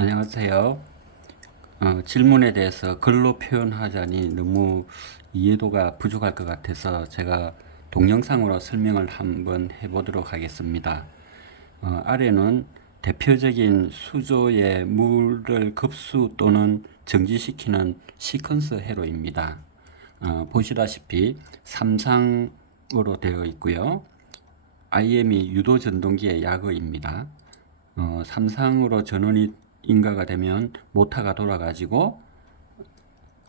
안녕하세요. 질문에 대해서 글로 표현하자니 너무 이해도가 부족할 것 같아서 제가 동영상으로 설명을 한번 해보도록 하겠습니다. 아래는 대표적인 수조의 물을 급수 또는 정지시키는 시퀀스 회로입니다. 보시다시피 삼상으로 되어 있고요. IM이 유도 전동기의 약어입니다. 삼상으로 전원이 인가가 되면 모터가 돌아가지고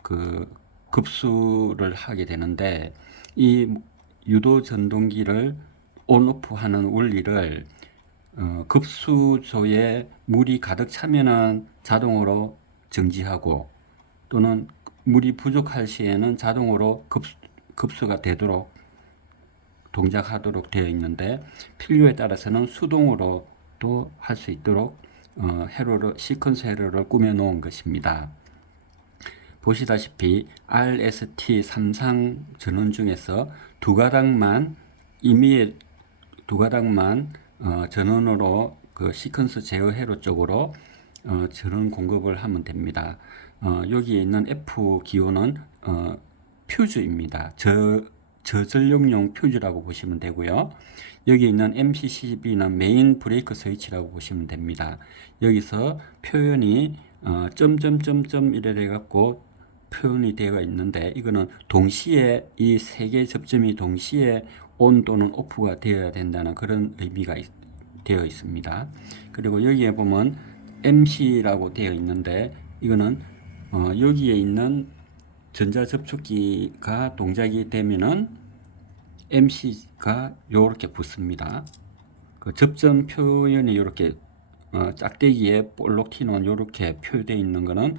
그 급수를 하게 되는데, 이 유도 전동기를 온오프 하는 원리를 급수조에 물이 가득 차면은 자동으로 정지하고, 또는 물이 부족할 시에는 자동으로 급수가 되도록 동작하도록 되어 있는데, 필요에 따라서는 수동으로도 할 수 있도록 회로를, 시퀀스 회로를 꾸며 놓은 것입니다. 보시다시피 RST 3상 전원 중에서 두 가닥만, 임의의 두 가닥만 전원으로 그 시퀀스 제어 회로 쪽으로 전원 공급을 하면 됩니다. 여기에 있는 F 기호는 퓨즈입니다. 저전력용 퓨즈라고 보시면 되고요. 여기 있는 MCCB는 메인 브레이크 스위치라고 보시면 됩니다. 여기서 표현이 점점점점 이래 돼 갖고 표현이 되어 있는데, 이거는 동시에 이 세 개 접점이 동시에 온 또는 오프가 되어야 된다는 그런 의미가 되어 있습니다. 그리고 여기에 보면 MC라고 되어 있는데, 이거는 여기에 있는 전자접촉기가 동작이 되면은 MC가 요렇게 붙습니다. 그 접점 표현이 요렇게 짝대기에 볼록 튀는 요렇게 표현되어 있는 거는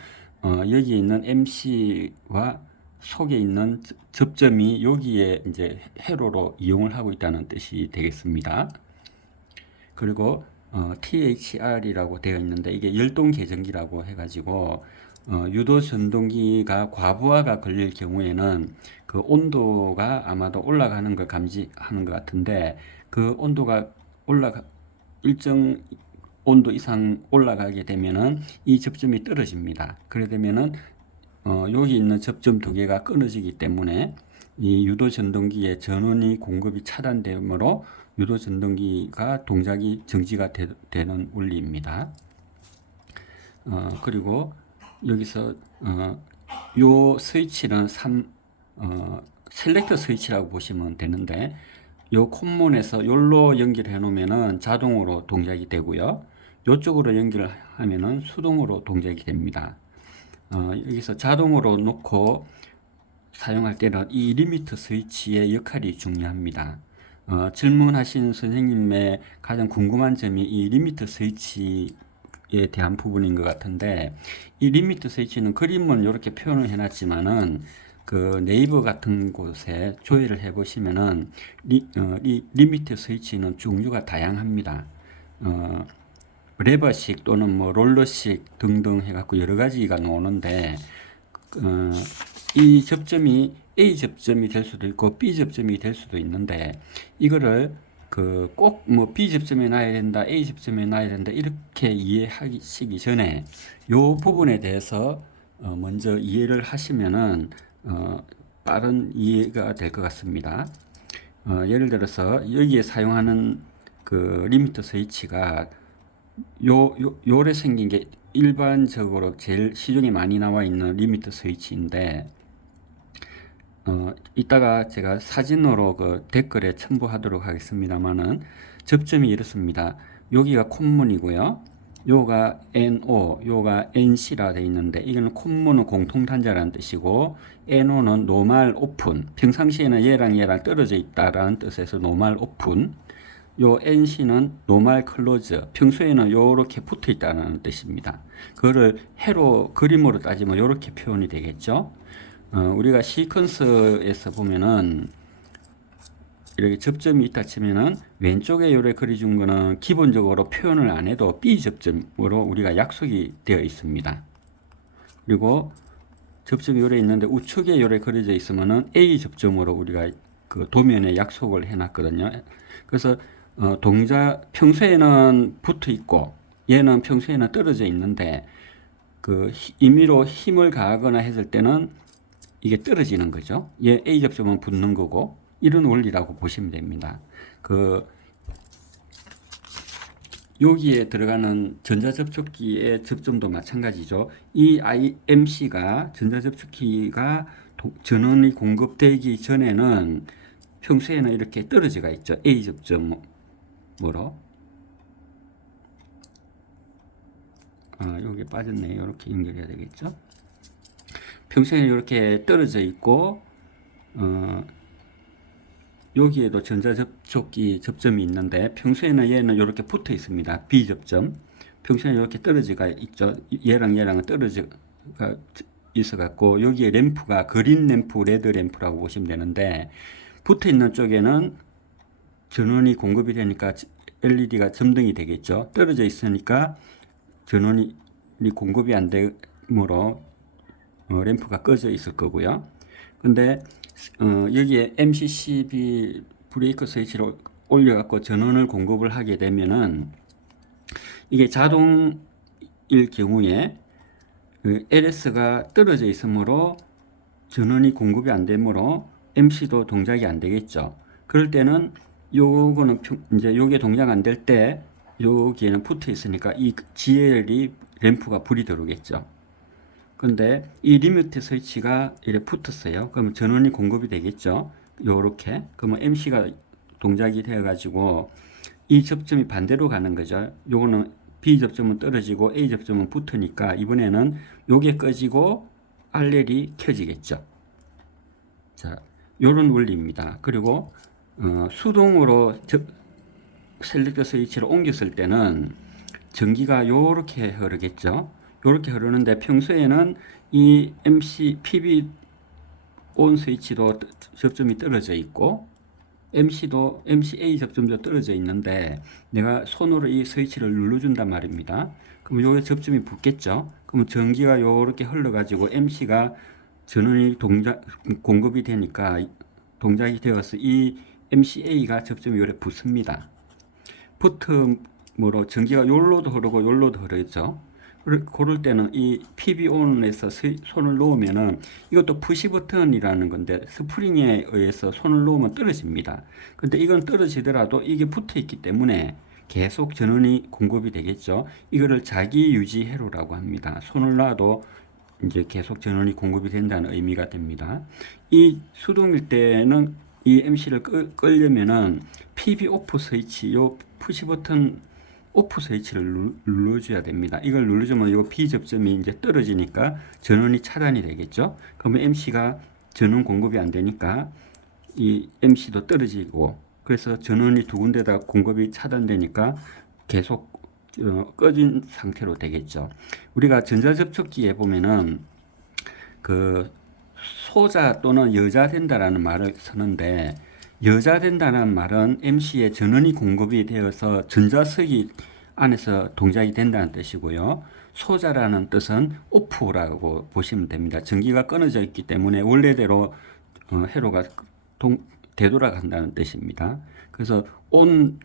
여기 있는 MC와 속에 있는 접점이 여기에 이제 회로로 이용을 하고 있다는 뜻이 되겠습니다. 그리고 THR이라고 되어 있는데, 이게 열동 계전기라고 해가지고 유도 전동기가 과부하가 걸릴 경우에는 그 온도가 아마도 올라가는 걸 감지하는 것 같은데, 그 온도가 일정 온도 이상 올라가게 되면은 이 접점이 떨어집니다. 그래 되면은 여기 있는 접점 두 개가 끊어지기 때문에 이 유도 전동기의 전원이 공급이 차단되므로 유도 전동기가 동작이 정지가 되는 원리입니다. 그리고 여기서 요 스위치는 셀렉터 스위치라고 보시면 되는데, 요 콘문에서 요로 연결해 놓으면은 자동으로 동작이 되고요. 요쪽으로 연결을 하면은 수동으로 동작이 됩니다. 여기서 자동으로 놓고 사용할 때는 이 리미트 스위치의 역할이 중요합니다. 질문하신 선생님의 가장 궁금한 점이 이 리미트 스위치에 대한 부분인 것 같은데, 이 리미트 스위치는 그림은 이렇게 표현을 해놨지만은 그 네이버 같은 곳에 조회를 해보시면은 리미트 스위치는 종류가 다양합니다. 레버식 또는 뭐 롤러식 등등 해갖고 여러 가지가 나오는데, 이 접점이 A 접점이 될 수도 있고 B 접점이 될 수도 있는데, 이거를 그 꼭 뭐 B 접점에 놔야 된다, A 접점에 놔야 된다 이렇게 이해하시기 전에 요 부분에 대해서 먼저 이해를 하시면은 빠른 이해가 될 것 같습니다. 예를 들어서 여기에 사용하는 그 리미터 스위치가 요래 생긴 게 일반적으로 제일 시중에 많이 나와 있는 리미터 스위치인데, 이따가 제가 사진으로 그 댓글에 첨부하도록 하겠습니다만은 접점이 이렇습니다. 여기가 콘문이고요. 요가 NO, 요가 NC라 되어 있는데, 이거는 콘문은 공통단자라는 뜻이고, NO는 노멀 오픈, 평상시에는 얘랑 떨어져 있다라는 뜻에서 노멀 오픈, 요 NC는 노멀 클로즈, 평소에는 요렇게 붙어 있다는 뜻입니다. 그거를 해로 그림으로 따지면 요렇게 표현이 되겠죠. 우리가 시퀀스에서 보면은 이렇게 접점이 있다 치면은 왼쪽에 요래 그려준 거는 기본적으로 표현을 안 해도 B 접점으로 우리가 약속이 되어 있습니다. 그리고 접점이 요래 있는데 우측에 요래 그려져 있으면은 A 접점으로 우리가 그 도면에 약속을 해 놨거든요. 그래서 평소에는 붙어 있고 얘는 평소에는 떨어져 있는데 그 임의로 힘을 가하거나 했을 때는 이게 떨어지는 거죠. 얘 A 접점은 붙는 거고 이런 원리라고 보시면 됩니다. 그 여기에 들어가는 전자접촉기의 접점도 마찬가지죠. 이 IMC가 전자접촉기가 전원이 공급되기 전에는 평소에는 이렇게 떨어져가 있죠. A 접점으로. 여기 빠졌네요. 이렇게 연결해야 되겠죠. 평소에는 이렇게 떨어져 있고 여기에도 전자접촉기 접점이 있는데 평소에는 얘는 이렇게 붙어 있습니다. B접점. 평소에는 이렇게 떨어져가 있죠. 얘랑은 떨어져가 있어 갖고 여기에 램프가 그린 램프, 레드 램프라고 보시면 되는데 붙어 있는 쪽에는 전원이 공급이 되니까 LED가 점등이 되겠죠. 떨어져 있으니까 전원이 공급이 안 되므로 램프가 꺼져 있을 거고요. 근데 여기에 MCCB 브레이크 스위치를 올려갖고 전원을 공급을 하게 되면은 이게 자동일 경우에 LS가 떨어져 있으므로 전원이 공급이 안 되므로 MC도 동작이 안 되겠죠. 그럴 때는 요거는 이제 요게 동작 안 될 때 여기에는 붙어 있으니까 이 GL이 램프가 불이 들어오겠죠. 근데 이 리미트 스위치가 이렇게 붙었어요. 그러면 전원이 공급이 되겠죠. 요렇게. 그러면 MC가 동작이 되어 가지고 이 접점이 반대로 가는 거죠. 요거는 B 접점은 떨어지고 A 접점은 붙으니까 이번에는 요게 꺼지고 RL이 켜지겠죠. 자, 요런 원리입니다. 그리고 수동으로 셀렉터 스위치를 옮겼을 때는 전기가 요렇게 흐르겠죠. 요렇게 흐르는데 평소에는 이 PB 온 스위치도 접점이 떨어져 있고 MCA 접점도 떨어져 있는데 내가 손으로 이 스위치를 눌러준단 말입니다. 그럼 요게 접점이 붙겠죠. 그럼 전기가 요렇게 흘러가지고 MC가 전원이 공급이 되니까 동작이 되어서 이 MCA가 접점이 요래 붙습니다. 붙음으로 전기가 요로도 흐르고 요로도 흐르죠. 그럴 때는 이 PB-ON에서 손을 놓으면은 이것도 푸시 버튼이라는 건데 스프링에 의해서 손을 놓으면 떨어집니다. 근데 이건 떨어지더라도 이게 붙어 있기 때문에 계속 전원이 공급이 되겠죠. 이거를 자기 유지 회로라고 합니다. 손을 놔도 이제 계속 전원이 공급이 된다는 의미가 됩니다. 이 수동일 때는 이 MC를 끌려면은 PB 오프 스위치, 요 푸시 버튼 오프 스위치를 눌러줘야 됩니다. 이걸 누르면 이 B 접점이 이제 떨어지니까 전원이 차단이 되겠죠. 그러면 MC가 전원 공급이 안 되니까 이 MC도 떨어지고 그래서 전원이 두 군데다 공급이 차단되니까 계속 꺼진 상태로 되겠죠. 우리가 전자접촉기에 보면은 그 소자 또는 여자 된다라는 말을 쓰는데 여자 된다는 말은 MC에 전원이 공급이 되어서 전자석이 안에서 동작이 된다는 뜻이고요. 소자라는 뜻은 오프라고 보시면 됩니다. 전기가 끊어져 있기 때문에 원래대로 회로가 되돌아간다는 뜻입니다. 그래서 온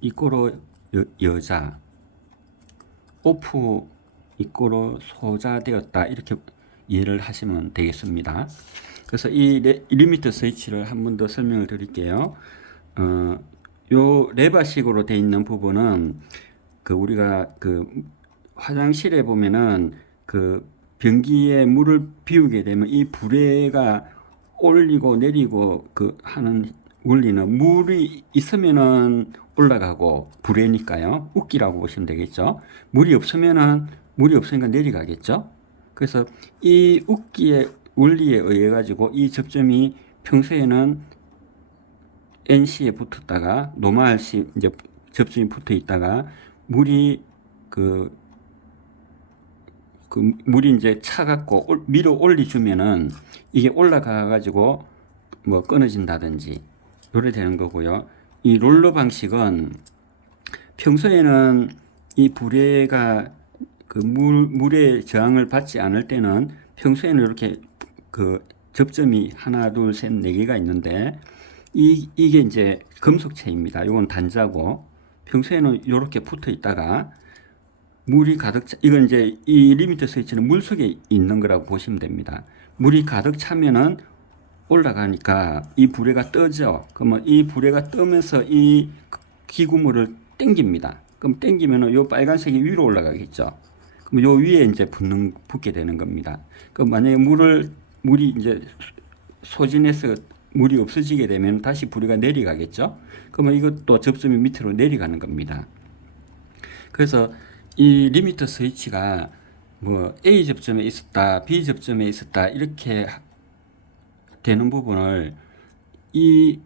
이꼬로 여자, 오프 이꼬로 소자 되었다 이렇게 이해를 하시면 되겠습니다. 그래서 이 리미터 스위치를 한 번 더 설명을 드릴게요. 요 레바식으로 되어 있는 부분은 그 우리가 그 화장실에 보면은 그 변기에 물을 비우게 되면 이 부레가 올리고 내리고 그 하는 원리는 물이 있으면은 올라가고 부레니까요. 웃기라고 보시면 되겠죠. 물이 없으니까 내려가겠죠. 그래서 이 웃기의 원리에 의해 가지고 이 접점이 평소에는 NC에 붙었다가 노멀 C 이제 접점이 붙어 있다가 물이 물이 이제 차갖고 밀어 올려주면은 이게 올라가 가지고 뭐 끊어진다든지 요래 되는 거고요. 이 롤러 방식은 평소에는 이 부레가 그 물의 저항을 받지 않을 때는 평소에는 이렇게 그 접점이 하나, 둘, 셋, 네 개가 있는데 이게 이제 금속체입니다. 이건 단자고 평소에는 이렇게 붙어 있다가 물이 가득 이건 이제 이 리미터 스위치는 물 속에 있는 거라고 보시면 됩니다. 물이 가득 차면은 올라가니까 이 불에가 뜨죠. 그러면 이 불에가 뜨면서 이 기구물을 당깁니다. 그럼 당기면은 요 빨간색이 위로 올라가겠죠. 그럼 요 위에 이제 붙게 되는 겁니다. 그럼 만약에 물이 이제 소진해서 물이 없어지게 되면 다시 불에가 내려가겠죠. 그러면 이것도 접점이 밑으로 내려가는 겁니다. 그래서 이 리미터 스위치가 뭐 A 접점에 있었다, B 접점에 있었다 이렇게 되는 부분을 이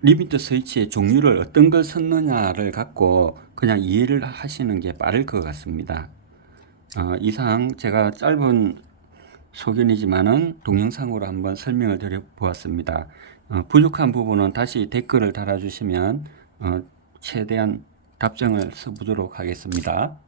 리미터 스위치의 종류를 어떤 걸 썼느냐를 갖고 그냥 이해를 하시는 게 빠를 것 같습니다. 이상 제가 짧은 소견이지만은 동영상으로 한번 설명을 드려 보았습니다. 부족한 부분은 다시 댓글을 달아주시면 최대한 답정을 써보도록 하겠습니다.